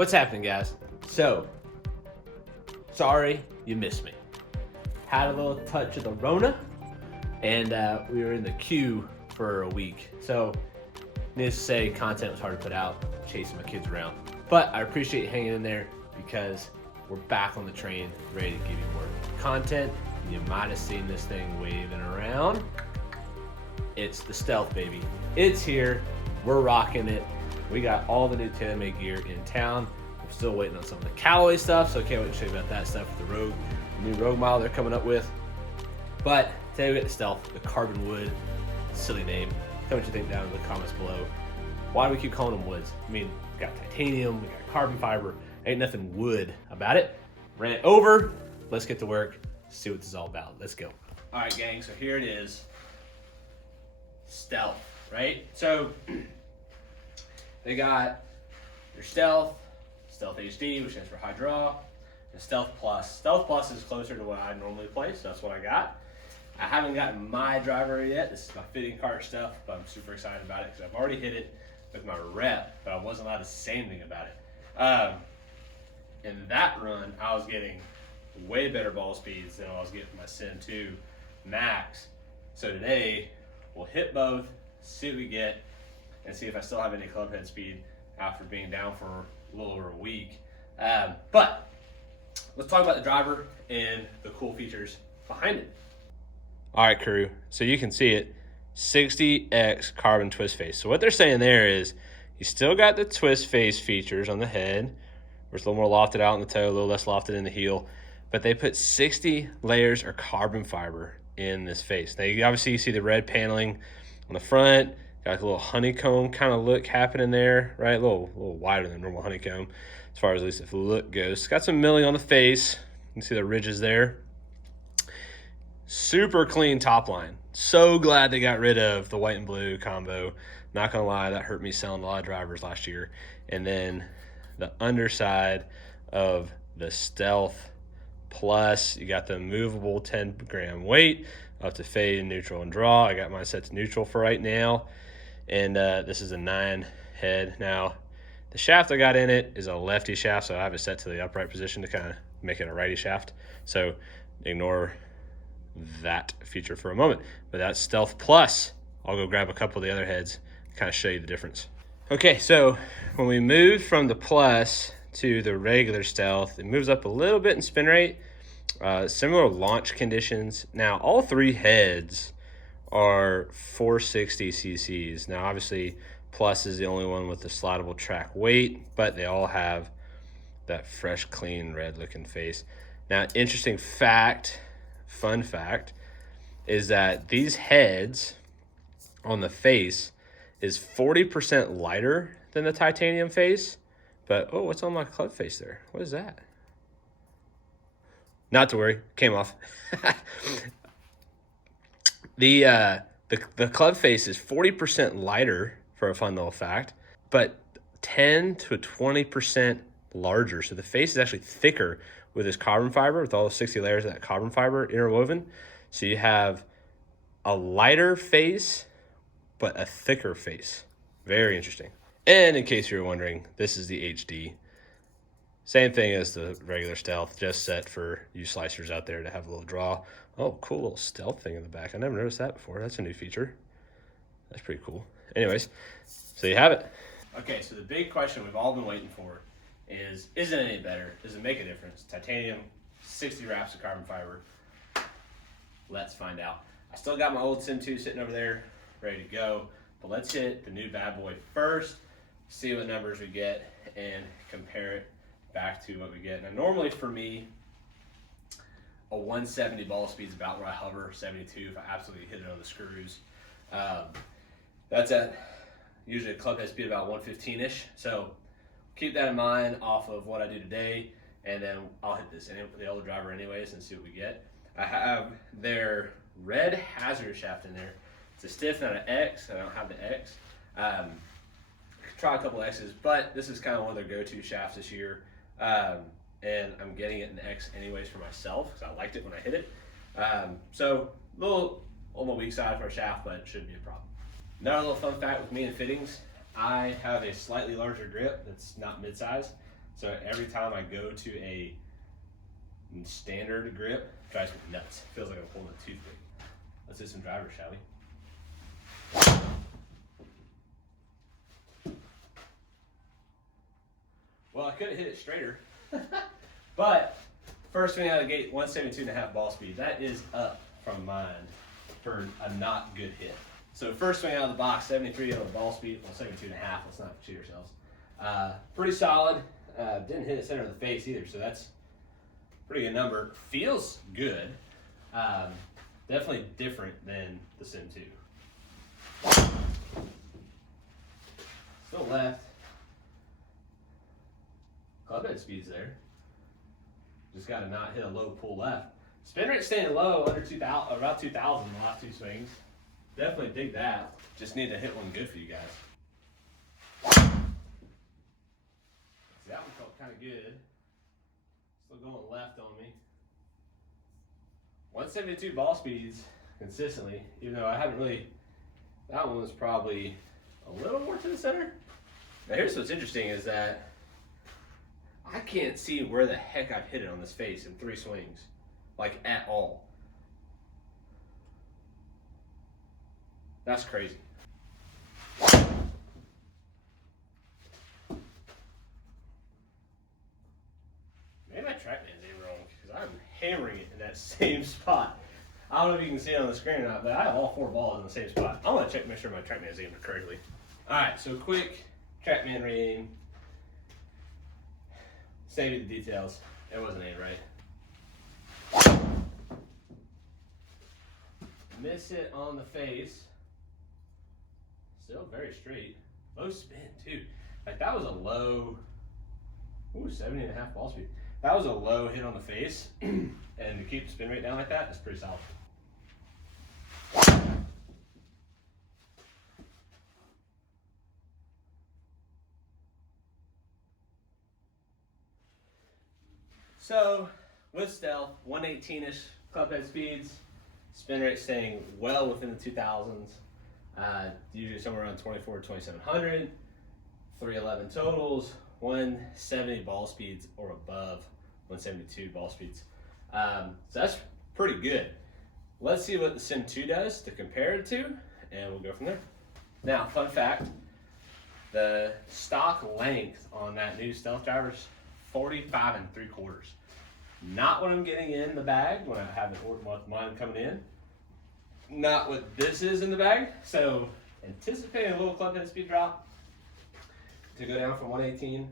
What's happening, guys? So, sorry you missed me. Had a little touch of the Rona, and we were in the queue for a week. So, needless to say, content was hard to put out, chasing my kids around. But I appreciate you hanging in there because we're back on the train, ready to give you more content. You might have seen this thing waving around. It's the Stealth, baby. It's here. We're rocking it. We got all the new TaylorMade gear in town. I'm still waiting on some of the Callaway stuff, so I can't wait to show you about that stuff with the Rogue, the new Rogue model they're coming up with. But today we got the Stealth, the carbon wood, silly name. Tell me what you think down in the comments below. Why do we keep calling them woods? I mean, we got titanium, we got carbon fiber, ain't nothing wood about it. Ran it over, let's get to work, see what this is all about. Let's go. All right, gang, so here it is. Stealth, right? So, they got your Stealth, Stealth HD, which stands for high draw, and Stealth Plus. Stealth Plus is closer to what I normally play, so that's what I got. I haven't gotten my driver yet. This is my fitting cart stuff, but I'm super excited about it because I've already hit it with my rep, but I wasn't allowed to say anything about it. In that run, I was getting way better ball speeds than I was getting my Sin 2 Max. So today, we'll hit both, see what we get, and see if I still have any clubhead speed after being down for a little over a week. But let's talk about the driver and the cool features behind it. All right, crew. So you can see it, 60X carbon twist face. So what they're saying there is you still got the twist face features on the head, where it's a little more lofted out in the toe, a little less lofted in the heel, but they put 60 layers of carbon fiber in this face. Now you obviously see the red paneling on the front, got like a little honeycomb kind of look happening there, right? A little wider than normal honeycomb, as far as at least the look goes. It's got some milling on the face. You can see the ridges there. Super clean top line. So glad they got rid of the white and blue combo. Not gonna lie, that hurt me selling a lot of drivers last year. And then the underside of the Stealth Plus, you got the movable 10-gram weight up to fade, neutral, and draw. I got mine set to neutral for right now. And this is a 9 head. Now, the shaft I got in it is a lefty shaft, so I have it set to the upright position to kind of make it a righty shaft. So ignore that feature for a moment. But that's Stealth Plus. I'll go grab a couple of the other heads and kind of show you the difference. Okay, so when we moved from the Plus to the regular Stealth, it moves up a little bit in spin rate. Similar launch conditions. Now, all three heads are 460 cc's. Now, obviously, Plus is the only one with the slidable track weight, but they all have that fresh, clean, red-looking face. Now, interesting fact, fun fact, is that these heads on the face is 40% lighter than the titanium face. But, oh, what's on my club face there? What is that? Not to worry, came off. The club face is 40% lighter, for a fun little fact, but 10 to 20% larger. So the face is actually thicker with this carbon fiber, with all the 60 layers of that carbon fiber interwoven. So you have a lighter face, but a thicker face. Very interesting. And in case you were wondering, this is the HD. Same thing as the regular Stealth, just set for you slicers out there to have a little draw. Oh, cool little stealth thing in the back. I never noticed that before. That's a new feature. That's pretty cool. Anyways, so you have it. Okay, so the big question we've all been waiting for is it any better? Does it make a difference? Titanium, 60 wraps of carbon fiber. Let's find out. I still got my old Sin 2 sitting over there, ready to go. But let's hit the new bad boy first, see what numbers we get, and compare it back to what we get. Now, normally for me, a 170 ball speed is about where I hover, 72 if I absolutely hit it on the screws. That's at usually a clubhead speed about 115-ish. So keep that in mind off of what I do today, and then I'll hit this the older driver anyways and see what we get. I have their red hazard shaft in there. It's a stiff, not an X. I don't have the X. Try a couple X's, but this is kind of one of their go-to shafts this year. And I'm getting it in X anyways for myself because I liked it when I hit it. So a little on the weak side for a shaft, but it shouldn't be a problem. Another little fun fact with me and fittings, I have a slightly larger grip that's not mid-size. So every time I go to a standard grip, it drives me nuts. Feels like I'm holding a toothpick. Let's do some drivers, shall we? Well, I could have hit it straighter, but first swing out of the gate, 172.5 ball speed. That is up from mine for a not good hit. So first swing out of the box, 73 on the ball speed, well 72.5, let's not cheat ourselves. Pretty solid, didn't hit it center of the face either, so that's a pretty good number. Feels good, definitely different than the Sim 2. Still left. Clubhead speed's there. Just got to not hit a low pull left. Spin rate staying low, under 2,000, about 2,000 in the last two swings. Definitely dig that. Just need to hit one good for you guys. See, that one felt kind of good. Still going left on me. 172 ball speeds consistently, even though I haven't really, that one was probably a little more to the center. Now here's what's interesting is that I can't see where the heck I've hit it on this face in 3 swings, like at all. That's crazy. Maybe my TrackMan's aim wrong because I'm hammering it in that same spot. I don't know if you can see it on the screen or not, but I have all 4 balls in the same spot. I want to check, make sure my TrackMan's aimed correctly. All right, so quick TrackMan re-aim. Save you the details. It wasn't aimed right. Miss it on the face. Still very straight. Low spin too. Like that was a low, 70.5 ball speed. That was a low hit on the face. And to keep the spin rate down like that is pretty solid. So, with stealth, 118-ish clubhead speeds, spin rate staying well within the 2000s, usually somewhere around 24 to 2700, 311 totals, 170 ball speeds or above 172 ball speeds. So that's pretty good. Let's see what the Sim 2 does to compare it to, and we'll go from there. Now, fun fact, the stock length on that new stealth driver is 45 3/4. Not what I'm getting in the bag when I have mine coming in. Not what this is in the bag. So anticipating a little clubhead speed drop to go down from 118,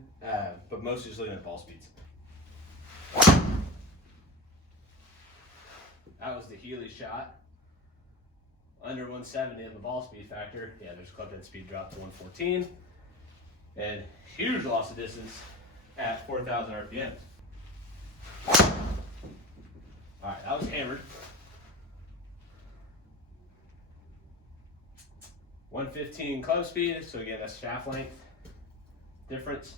but mostly just looking at ball speeds. That was the Healy shot. Under 170 in the ball speed factor. Yeah, there's clubhead speed drop to 114. And huge loss of distance at 4,000 RPMs. All right, that was hammered. 115 club speed, so again, that's shaft length difference.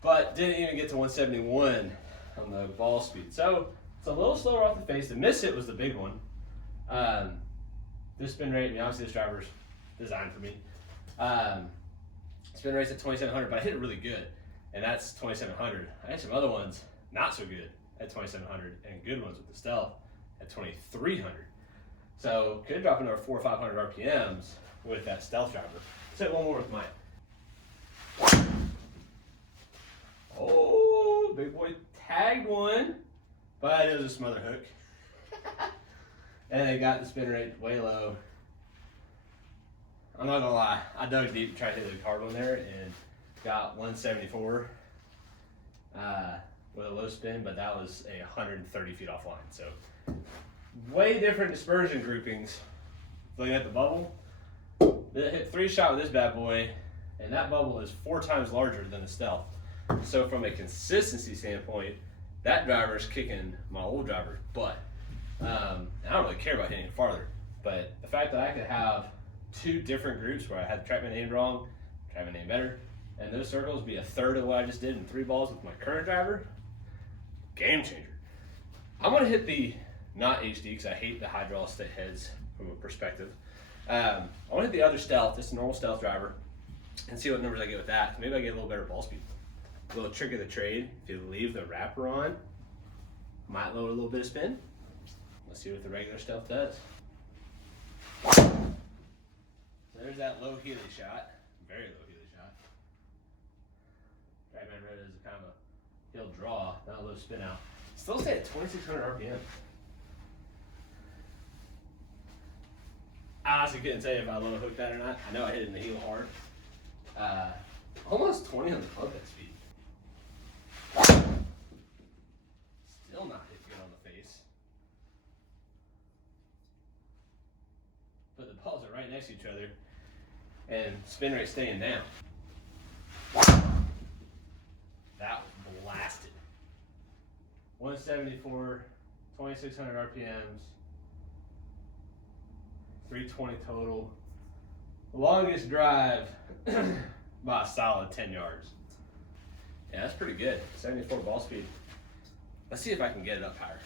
But didn't even get to 171 on the ball speed. So it's a little slower off the face. The miss hit was the big one. This spin rate, I mean, obviously this driver's designed for me. Spin rate's at 2,700, but I hit it really good. And that's 2,700. I had some other ones not so good at 2,700 and good ones with the stealth at 2,300. So could drop another 400 or 500 RPMs with that stealth driver. Let's hit one more with mine. Oh, big boy tagged one, but it was a smother hook. And they got the spin rate way low. I'm not gonna lie, I dug deep to try to hit the hard one there and got 174 with a low spin, but that was 130 feet offline. So way different dispersion groupings. Looking at the bubble, it hit 3-shot with this bad boy, and that bubble is 4 times larger than the stealth. So from a consistency standpoint, that driver's kicking my old driver's butt. I don't really care about hitting it farther, but the fact that I could have 2 different groups where I had the TrackMan aimed wrong, TrackMan aimed better, and those circles be a third of what I just did in 3 balls with my current driver, game changer. I'm gonna hit the not HD because I hate the hydraulic stick heads from a perspective. I want to hit the other stealth, just a normal stealth driver, and see what numbers I get with that. Maybe I get a little better ball speed. little trick of the trade, if you leave the wrapper on, might lower a little bit of spin. Let's see what the regular stuff does. There's that low Healy shot, very low Healy shot. Dragman Red is kind of a heel draw, not a low spin out. Still stay at 2,600 RPM. I honestly couldn't tell you if I low hooked that or not. I know I hit it in the heel hard. Almost 20 on the clubhead speed. Still not hit good on the face. But the balls are right next to each other and spin rate staying down. That was blasted. 174, 2,600 RPMs, 320 total. Longest drive by a solid 10 yards. Yeah, that's pretty good. 74 ball speed. Let's see if I can get it up higher.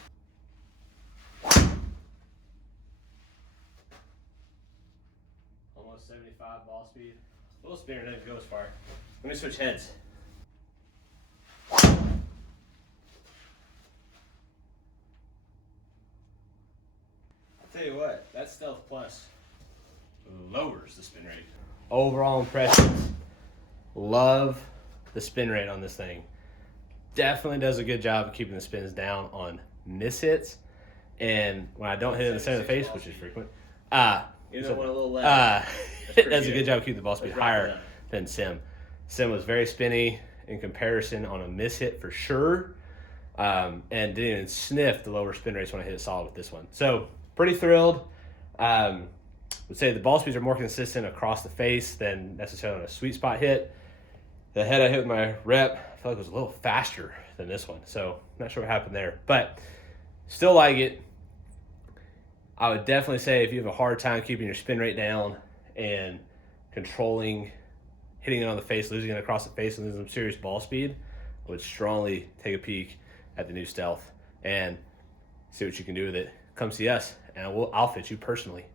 Almost 75 ball speed. A little spinner doesn't go as far. Let me switch heads. I'll tell you what, that Stealth Plus lowers the spin rate. Overall impressions, love the spin rate on this thing. Definitely does a good job of keeping the spins down on miss hits. And when I don't hit it in the center of the face, which is frequent, You don't want a little left. it does a good job of keeping the ball speed higher than Sim. Sim was very spinny in comparison on a miss hit for sure, and didn't even sniff the lower spin rates when I hit it solid with this one. So pretty thrilled. Would say the ball speeds are more consistent across the face than necessarily on a sweet spot hit. The head I hit with my rep, I feel like it was a little faster than this one. So not sure what happened there, but still like it. I would definitely say if you have a hard time keeping your spin rate down and controlling, hitting it on the face, losing it across the face, and losing some serious ball speed, I would strongly take a peek at the new Stealth and see what you can do with it. Come see us, and I'll fit you personally.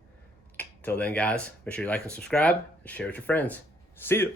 Till then, guys, make sure you like and subscribe and share with your friends. See you.